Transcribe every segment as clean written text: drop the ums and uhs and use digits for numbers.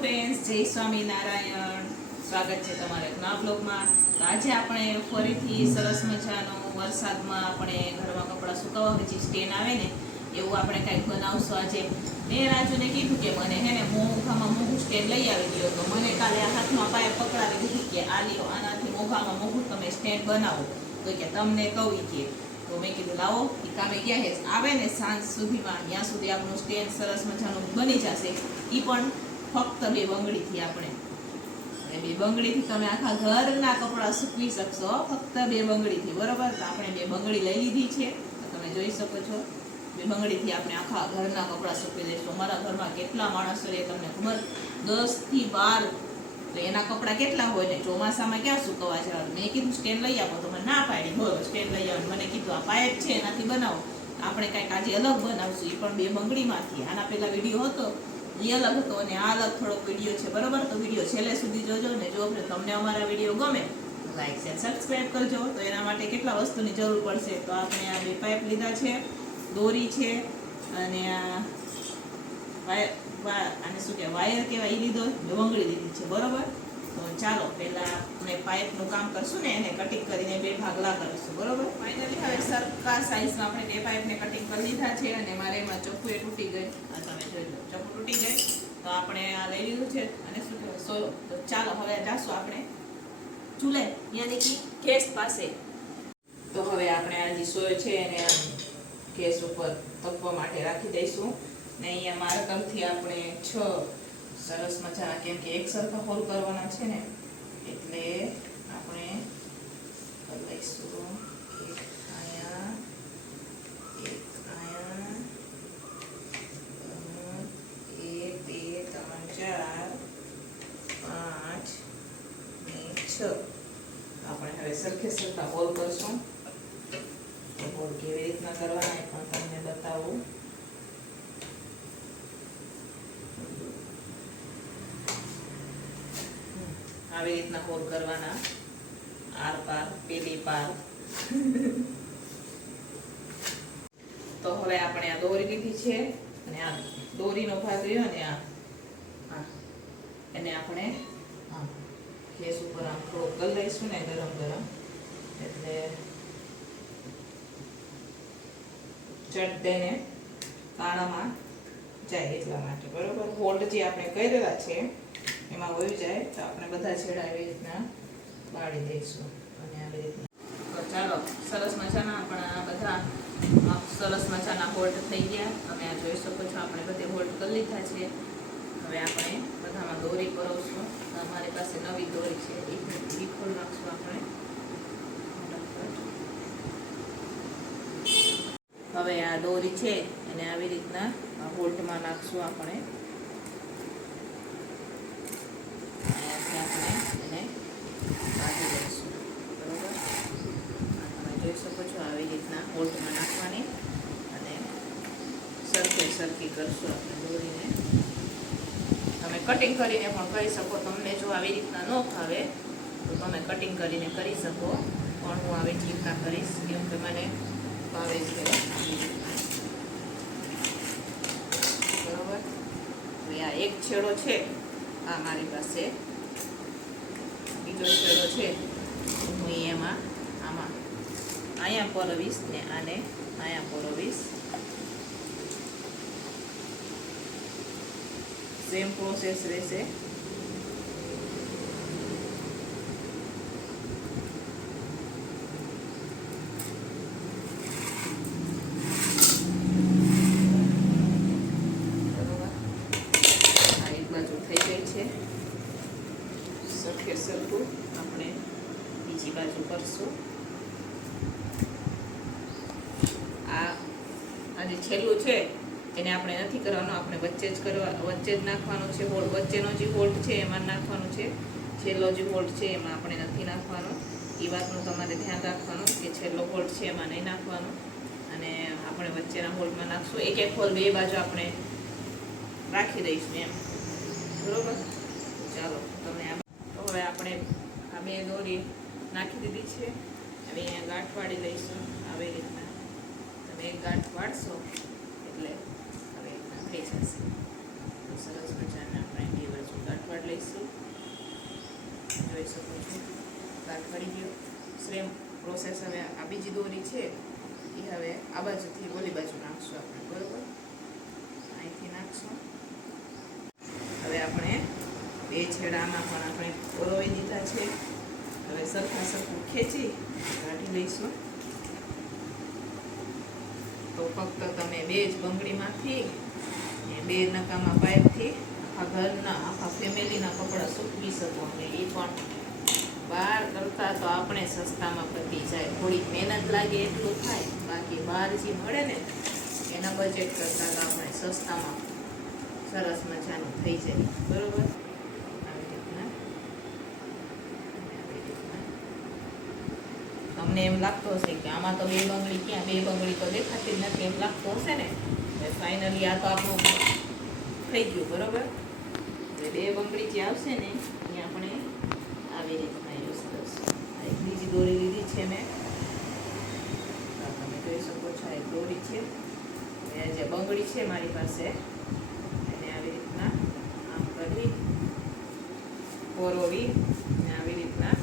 Friends, જય સ્વામિનારાયણ. સ્વાગત છે તમારા એક નવા બ્લોગમાં. આજે આપણે ફરીથી સરસ મજાનો વરસાદમાં આપણે ઘરમાં કપડાં સુકાવવા પછી સ્ટેન આવે ને એવું આપણે કંઈક બનાવશું આજે. મેં રાજુને કીધું કે મને હે ને મોંઘામાં મોંઘું સ્ટેન્ડ લઈ આવી ગયો તો મને કાલે હાથમાં પાય પકડાવી દીધી કે આ લ્યો, આનાથી મોંઘામાં મોંઘું તમે સ્ટેન્ડ બનાવો. તો કે તમને કહું કે તો મેં કીધું લાવો એ કામે ગયા હે આવે ને સાંજ સુધીમાં, ત્યાં સુધી આપણું સ્ટેન્ડ સરસ મજાનું બની જશે. એ પણ ફક્ત 2 બંગડીથી આપણે બે બંગડીથી તમે આખા ઘરના કપડાં સૂકવી શકશો. ફક્ત 2 બંગડીથી, બરોબર? તો આપણે 2 બંગડી લઈ લીધી છે, તો તમે જોઈ શકો છો. 2 બંગડીથી આપણે આખા ઘરના કપડાં સૂકવી દઈશું. અમારા ઘરમાં કેટલા માણસો રહે તમને ખબર? 10 થી 12. તો એના કપડાં કેટલા હોય ને ચોમાસામાં ક્યાં સુકવવા જવાનું. મેં કીધું સ્ટેન્ડ લઈ આવો તો મને ના પાડી. બોલો, સ્ટેન્ડ લઈ આવો. મને કીધું આ પાઇપ છે એનાથી બનાવો. આપણે કંઈક આજે અલગ બનાવશું, એ પણ 2 બંગડીમાંથી. આના પહેલા વિડીયો હતો એ અલગ હતો અને આ અલગ થોડોક વિડીયો છે, બરોબર? તો વિડીયો છેલ્લે સુધી જોજો ને જો તમને અમારા વિડીયો ગમે લાઈક શેર સબસ્ક્રાઈબ કરજો. તો એના માટે કેટલા વસ્તુની જરૂર પડશે, તો આપણે આ 2 પાઇપ લીધા છે, દોરી છે અને આ આને શું કહેવાય, વાયર કહેવાય, એ લીધો, બંગડી લીધી છે, બરોબર? તો ચાલો પહેલા આપણે પાઇપનું કામ કરશું ને એને કટિંગ કરીને 2 ભાગલા કરીશું, બરોબર? ફાઇનલી હવે સરખા સાઈઝમાં આપણે 2 પાઇપને કટિંગ કરી લીધા છે અને મારે એમાં ચપ્પુ એ તૂટી ગઈ. આ તમે જોઈ લો, ચપ્પુ તૂટી ગઈ. તો આપણે આ લઈ લીધું છે અને શું કહેવાય સોયો. તો ચાલો હવે જાશું આપણે ચૂલે, યાની કે ગેસ પાસે. તો હવે આપણે આ જે સોયો છે એને ગેસ ઉપર તપવા માટે રાખી દઈશું. ને અહીંયા મારા તરફથી આપણે 6 સરસ મજાના, કેમ કે એક સરખા હોલ કરવાના છે ને એટલે આપણે લઈશું. એક અહીંયા, એક અહીંયા, 1 2 3 4 5 ને 6. આપણે હવે સરખે સરખા હોલ કરશું. હોલ કેવી રીતના કરવાના એ પણ તમને બતાવું. આવી રીતના હોલ કરવાના, આર પાર, પેલી પાર. તો હવે આપણે આ દોરી લીધી છે અને આ દોરીનો ભાગ રહ્યો ને આ એને આપણે ગેસ ઉપર આમ થોડું કરી લઈશું ને ગરમ ગરમ, એટલે ચટ દઈને કાણામાં જાય એટલા માટે, બરોબર? હોલ્ડ જે આપણે કરેલા છે એમાં વહી જાય તો આપણે બધા છેડા એવી રીતના વાળી દઈશું. અને આવી રીતના તો ચાલો સરસ મજાના આપણા બધા સરસ મજાના હોલ્ડ થઈ ગયા. તમે આ જોઈ શકો છો, આપણે બધે હોલ્ડ કરી લીધા છે. હવે આપણે બધામાં દોરી પરોવશું. અમારી પાસે નવી દોરી છે, એ ખોલ નાખશું આપણે. હવે આ દોરી છે એને આવી રીતના હોલ્ડમાં નાખશું આપણે. આવી રીતના હોલ્ડમાં નાખવાની અને સરખી કરશું આપણે દોરીને. તમે કટિંગ કરીને પણ કરી શકો. તમને જો આવી રીતના ન ફાવે તો તમે કટિંગ કરીને કરી શકો, પણ હું આવી રીતના કરીશ કેમ કે મને ફાવે છે. બરોબર? હવે આ એક છેડો છે, આ મારી પાસે બીજો છેડો છે, હું એમાં આમાં અહીંયા પરોવીશ ને આને અહીંયા પરોવીશ. સેમ પ્રોસેસ રહેશે. બરોબર? આ એક બાજુ થઈ ગઈ છે. સરખું આપણે બીજી બાજુ કરશું. આ જે છેલ્લું છે એને આપણે નથી કરવાનું, આપણે વચ્ચે જ નાખવાનું છે. હોલ્ડ વચ્ચેનો જે હોલ્ડ છે એમાં નાખવાનું છે. છેલ્લો જે હોલ્ડ છે એમાં આપણે નથી નાખવાનો. એ વાતનું તમારે ધ્યાન રાખવાનું કે છેલ્લો હોલ્ડ છે એમાં નહીં નાખવાનું અને આપણે વચ્ચેના હોલ્ડમાં નાખશું. એક હોલ્ડ 2 બાજુ આપણે રાખી દઈશું એમ, બરોબર? ચાલો તમે તો હવે આપણે આ 2 દોરી નાખી દીધી છે. હવે અહીંયા ગાંઠ વાળી લઈશું. આવી રીતના તમે એક ગાંઠ વાળશો એટલે હવે થઈ જશે. સરસ મજાના આપણે 2 બાજુ કાટ કરી ગયો. સેમ પ્રોસેસ હવે આ બીજી દોરી છે એ હવે આ બાજુથી ઓલી બાજુ નાખશું આપણે, બરોબર. અહીંથી નાખશું. હવે આપણે બે છેડામાં પણ આપણે પરોવી દીધા છે. હવે સરખા સરખું ખેંચી કાઢી લઈશું. તો ફક્ત તમે બે જ બંગડીમાંથી બે નકામા પાઇપથી આખા ઘરના આખા ફેમિલીના કપડાં સૂકવી શકો. અને એ પણ બહાર કરતાં તો આપણે સસ્તામાં પતી જાય. થોડી મહેનત લાગે એટલું થાય, બાકી બહાર જે મળે ને એના બજેટ કરતાં તો આપણે સસ્તામાં સરસ મજાનું થઈ જાય, બરોબર. આવી રીતના તમને એમ લાગતો હશે કે આમાં તો બે બંગડી ક્યાં, બે બંગડી તો દેખાતી જ નથી એમ લાગતો હશે ને. ફાઇનલી આ તો આપણું થઈ ગયું, બરોબર. એટલે બે બંગડી જે આવશે ને એ આપણે આવી રીતના યુઝ કરશું. આ એક બીજી દોરી લીધી છે મેં, તમે જોઈ શકો છો. આ એક દોરી છે. જે બંગડી છે મારી પાસે એને આવી રીતના આમ કરી પરોવી અને આવી રીતના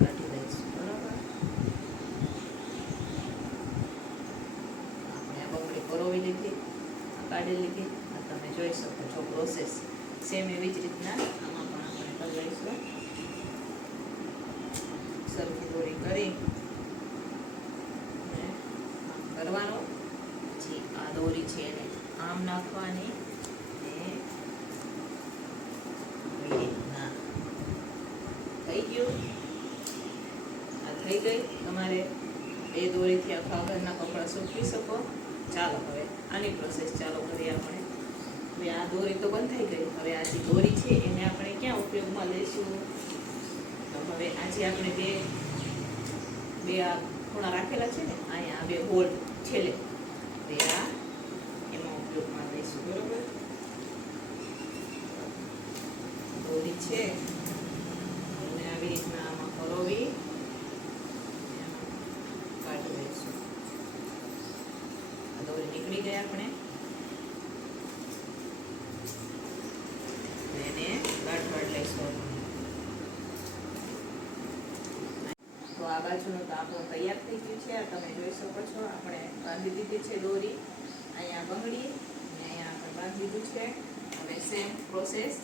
કાઢી દઈશું, બરોબર. આપણે આ બંગડી પરોવી લીધી, કાઢી લીધી. તમે જોઈ શકો છો પ્રોસેસ સેમ એવી જ રીતના આમાં પણ આપણે કરી લઈશું. સરખી દોરી કરી આમ કરવાનું. પછી આ દોરી છે એને આમ નાખવાની ને આવી રીતના. થઈ ગયું. આ થઈ ગઈ. તમારે એ દોરીથી આખા ઘરના કપડાં સૂકવી શકો. ચાલો હવે આની પ્રોસેસ ચાલુ કરીએ આપણે. હવે આ દોરી તો બંધ થઈ ગઈ. હવે આ જે દોરી છે એને આપણે ક્યાં ઉપયોગમાં લઈશું? તો હવે આજે આપણે બે આ ખૂણા રાખેલા છે ને, અહીંયા બે હોલ છેલ્લે, તે આ એમાં ઉપયોગમાં લઈશું, બરોબર. દોરી છે અને આવી રીતના આમાં પરોવી કાઢી લઈશું. આ દોરી નીકળી ગઈ આપણે. એને ગાંઠ લઈશું. તો આ બાજુનું તો આપણું તૈયાર થઈ ગયું છે. આ તમે જોઈ શકો છો. આપણે બાંધી દીધી છે દોરી. અહીંયા બંગડી અને અહીંયા આપણે બાંધી દીધું છે. હવે સેમ પ્રોસેસ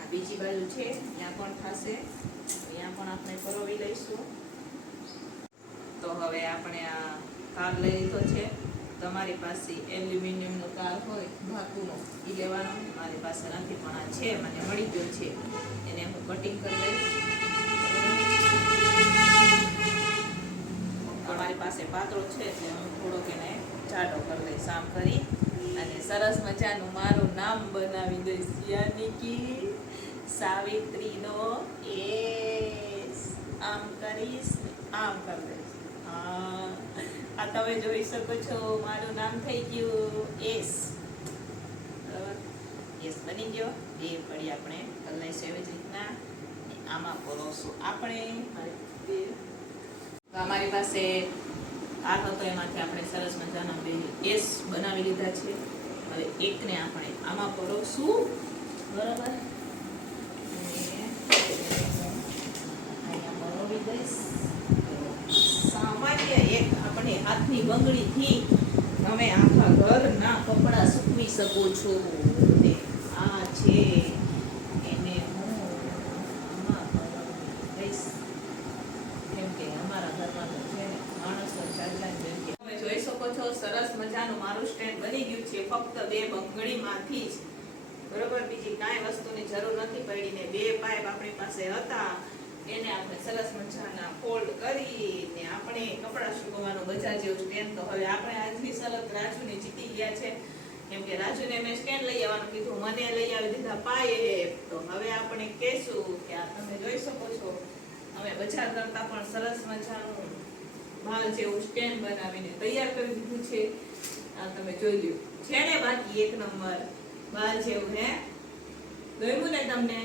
આ બીજી બાજુ છે, ત્યાં પણ થશે. અહીંયા પણ આપણે પરોવી લઈશું. તો હવે આપણે આ તાર લઈ લીધો છે. તમારી પાસે એલ્યુમિનિયમનો તાર હોય ધાતુનો એ લેવાનો. મારી પાસે નથી, પણ આ છે, મને મળી ગયો છે. એને હું કટિંગ કરી લઈશ. તમારી પાસે પાતળો છે એટલે હું થોડોક એને જાડો કરી લઈશ આમ કરી, અને સરસ મજાનું મારું નામ બનાવી દઈશ. યાની સાવિત્રીનો એસ આમ કરીશ, આમ કરી દઈશ. હા, આ તમે જોઈ શકો છો. મારું નામ થઈ ગયું એસ, બરાબર. એસ બની ગયો. બે પડી આપણે કરી લઈશું એવી જ રીતના. આમાં પરોશું આપણે. અમારી પાસે આ હતો, એમાંથી આપણે સરસ મજાના બે એસ બનાવી લીધા છે. હવે એકને આપણે આમાં પરોશું, બરાબર. અહીંયા પરોવી દઈશ. સામાન્ય એક આપણે હાથની બંગડીથી તમે આખા ઘરના કપડાં સૂકવી શકો છો. આ છે એને હું આમાં પરોવી દઈશ. કેમ કે અમારા ઘરમાં તો છે ને માણસો ચાલતા જ જેમ કે તમે જોઈ શકો છો. સરસ મજાનું મારું સ્ટેન્ડ બની ગયું છે, ફક્ત બે બંગડીમાંથી જ, બરોબર. બીજી કાંઈ વસ્તુની જરૂર નથી પડી. ને બે પાઇપ આપણી પાસે હતા, એને આપણે સરસ મજાના ફોલ્ડ કરીને આપણે કપડાં સુકવવાનું બજાર જેવું સ્ટેન્ડ. તો હવે આપણે આજની શરત રાજુને જીતી ગયા છે, કેમ કે રાજુને મેં સ્ટેન્ડ લઈ આવવાનું કીધું, મને લઈ આવી દીધા પાઇપ. તો હવે આપણે કહેશું કે આ તમે જોઈ શકો છો, અમે બજાર કરતા પણ સરસ મજાનું માલ જેવું સ્ટેન્ડ બનાવીને તૈયાર કરી દીધું છે. આ તમે જોઈ લ્યો છે ને, બાકી એક નંબર માલ જેવું. હે ગમ્યું ને? તમને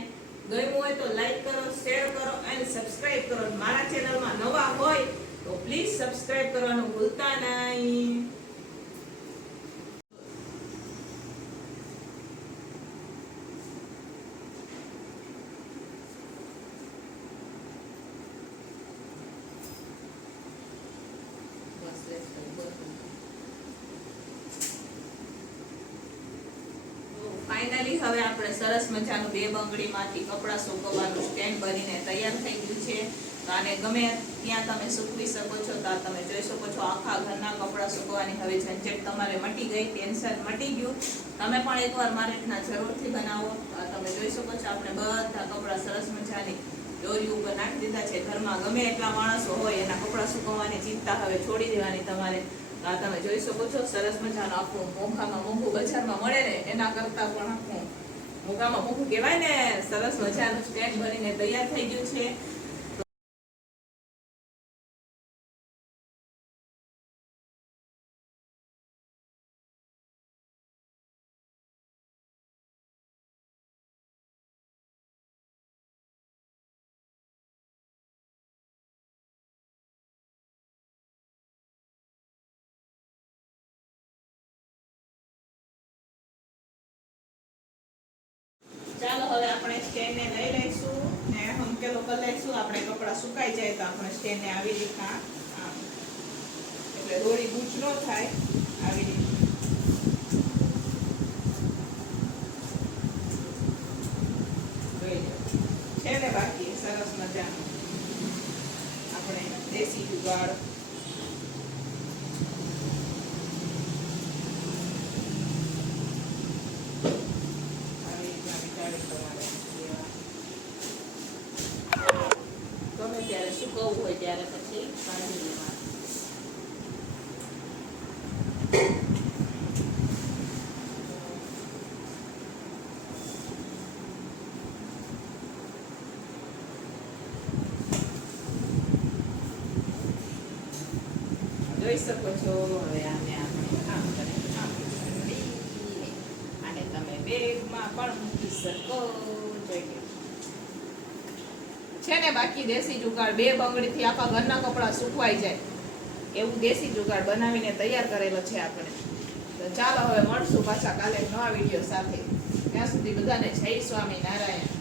ગમ્યું હોય તો લાઈક કરો, શેર કરો અને સબસ્ક્રાઇબ કરો. મારા ચેનલમાં નવા હોય તો પ્લીઝ સબસ્ક્રાઇબ કરવાનું ભૂલતા નહીં. સરસ મજાનું 2 બંગડીમાંથી કપડાં સૂકવવાનું સ્ટેન્ડ બનીને તૈયાર થઈ ગયું છે. તો આને ગમે ત્યાં તમે સૂકવી શકો છો. તો આ તમે જોઈ શકો છો આખા ઘરના કપડાં સૂકવવાની હવે ઝંઝટ તમારે મટી ગઈ, ટેન્શન મટી ગયું. તમે પણ એકવાર મારી રીતના જરૂરથી બનાવો. તમે જોઈ શકો છો આપણે બધા કપડાં સરસ મજાની દોરી ઉપર નાખી દીધા છે. ઘરમાં ગમે એટલા માણસો હોય એના કપડાં સૂકવવાની ચિંતા હવે છોડી દેવાની તમારે. આ તમે જોઈ શકો છો સરસ મજાનું આખું મોંઘામાં મોંઘું બજારમાં મળે ને એના કરતા પણ આખું મોંઘામાં મોંઘું કહેવાય ને, સરસ મજાનું સ્ટેન્ડ બનીને તૈયાર થઈ ગયું છે. ચાલો હવે આપણે સ્ટેન્ડને લઈ લઈશું ને હમકેલો કરી લઈશું. આપણે કપડાં સુકાઈ જાય તો આપણે સ્ટેન્ડને આવી રીતના એટલે દોરી ગૂંચ ન થાય આવી રીતે છે ને. બાકી સરસ મજાનું આપણે દેશી જુગાડ ગમે ત્યારે સુકવવું હોય ત્યારે પછી કાઢી લેવાનું. જોઈ શકો છો હવે આને આપણે આમ કરીને આને તમે બેગમાં પણ મૂકી શકો. જોઈએ છે ને. બાકી દેશી જુગાડ 2 બંગડીથી આખા ઘરના કપડાં સુકવાઈ જાય એવું દેશી જુગાડ બનાવીને તૈયાર કરેલો છે આપણે. તો ચાલો હવે મળશું પાછા કાલે નવા વિડીયો સાથે. ત્યાં સુધી બધાને જય સ્વામિનારાયણ.